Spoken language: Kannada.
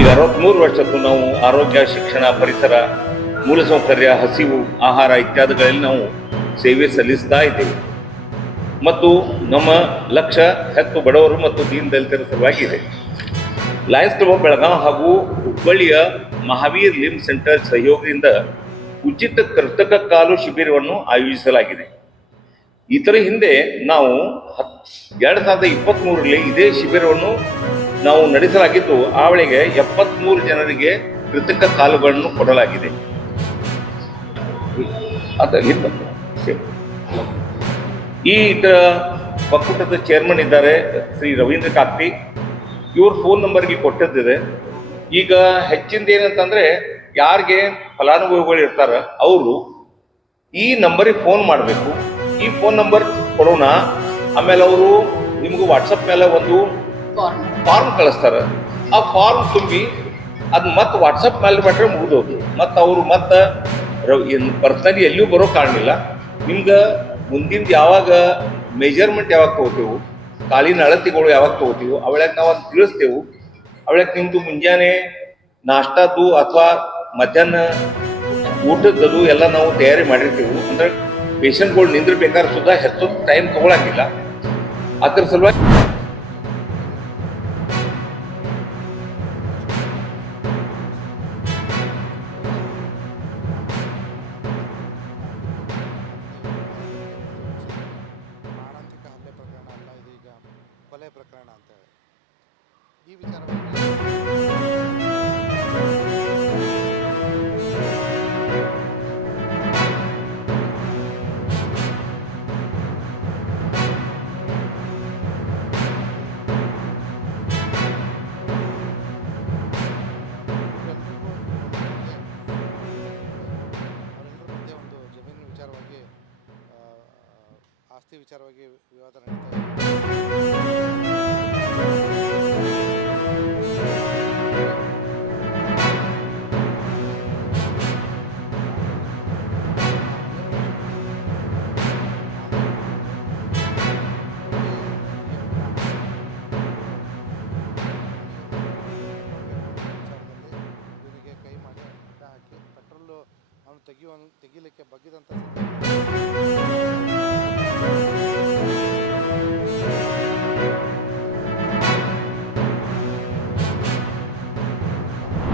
ಈಗ 63 ವರ್ಷಕ್ಕೂ ನಾವು ಆರೋಗ್ಯ, ಶಿಕ್ಷಣ, ಪರಿಸರ, ಮೂಲಸೌಕರ್ಯ, ಹಸಿವು, ಆಹಾರ ಇತ್ಯಾದಿಗಳಲ್ಲಿ ನಾವು ಸೇವೆ ಸಲ್ಲಿಸ್ತಾ ಇದ್ದೇವೆ ಮತ್ತು ನಮ್ಮ ಲಕ್ಷ್ಯ ಹೆಚ್ಚು ಬಡವರು ಮತ್ತು ದೀನದಲಿತರ ಸಲುವಾಗಿದೆ. ಲಯನ್ಸ್ ಕ್ಲಬ್ ಆಫ್ ಬೆಳಗಾವಿ ಹಾಗೂ ಹುಬ್ಬಳ್ಳಿಯ ಮಹಾವೀರ್ ಲಿಮ್ ಸೆಂಟರ್ ಸಹಯೋಗದಿಂದ ಉಚಿತ ಕೃತಕ ಕಾಲು ಶಿಬಿರವನ್ನು ಆಯೋಜಿಸಲಾಗಿದೆ. ಇದರ ಹಿಂದೆ ನಾವು 2023ರಲ್ಲಿ ಇದೇ ಶಿಬಿರವನ್ನು ನಾವು ನಡೆಸಲಾಗಿದ್ದು ಆ ವೇಳೆಗೆ 73 ಜನರಿಗೆ ಕೃತಕ ಕಾಲುಗಳನ್ನು ಕೊಡಲಾಗಿದೆ. ಈ ಒಕ್ಕೂಟದ ಚೇರ್ಮನ್ ಇದ್ದಾರೆ ಶ್ರೀ ರವೀಂದ್ರ ಕಾಕ್ತಿ. ಇವ್ರ ಫೋನ್ ನಂಬರ್ಗೆ ಕೊಟ್ಟದ್ದಿದೆ. ಈಗ ಹೆಚ್ಚಿಂದ ಏನಂತಂದ್ರೆ ಯಾರಿಗೆ ಫಲಾನುಭವಿಗಳು ಇರ್ತಾರ ಅವರು ಈ ನಂಬರಿಗೆ ಫೋನ್ ಮಾಡಬೇಕು. ಈ ಫೋನ್ ನಂಬರ್ ಕೊಡೋಣ. ಆಮೇಲೆ ಅವರು ನಿಮ್ಗೆ ವಾಟ್ಸಪ್ ಮೇಲೆ ಒಂದು ಫಾರ್ಮ್ ಕಳಿಸ್ತಾರ. ಆ ಫಾರ್ಮ್ ತುಂಬಿ ಅದು ಮತ್ತೆ ವಾಟ್ಸಪ್ ಮೇಲೆ ಬಿಟ್ರೆ ಮುಗಿದೋದು. ಮತ್ತು ಅವರು ಮತ್ತೆ ಪರ್ಸನಲಿ ಎಲ್ಲಿಯೂ ಬರೋ ಕಾರಣಿಲ್ಲ. ನಿಮ್ಗೆ ಮುಂದಿನ ಯಾವಾಗ ಮೆಜರ್ಮೆಂಟ್ ಯಾವಾಗ ತಗೋತೀವಿ, ಕಾಲಿನ ಅಳತೆಗಳು ಯಾವಾಗ ತಗೋತೀವಿ ಅವಳಕ್ಕೆ ನಾವು ಅದು ತಿಳಿಸ್ತೇವೆ. ಅವಳಕ್ಕೆ ನಿಮ್ಮದು ಮುಂಜಾನೆ ನಾಷ್ಟಾದ್ದು ಅಥವಾ ಮಧ್ಯಾಹ್ನ ಊಟದ್ದು ಎಲ್ಲ ನಾವು ತಯಾರಿ ಮಾಡಿರ್ತೀವಿ. ಅಂದ್ರೆ ಪೇಷಂಟ್ಗಳು ನಿಂದಿರ್ಬೇಕಾದ್ರೆ ಸುಧಾ ಹೆಚ್ಚು ಟೈಮ್ ತಗೊಳಂಗಿಲ್ಲ. ಅದ್ರ ಸಲುವಾಗಿ ಕೊಲೆ ಪ್ರಕರಣ ಅಂತ ಹೇಳಿ ಈ ವಿಚಾರವಾಗಿ ಆಸ್ತಿ ವಿಚಾರವಾಗಿ ವಿವಾದ ನಡೀತಾ ಇವನಿಗೆ ಕೈ ಮಾಡಿ ಅಡ್ಡ ಹಾಕಿ ಪೆಟ್ರೋಲು ಅವನು ತೆಗಿಲಿಕ್ಕೆ ಬಗ್ಗಿದಂಥ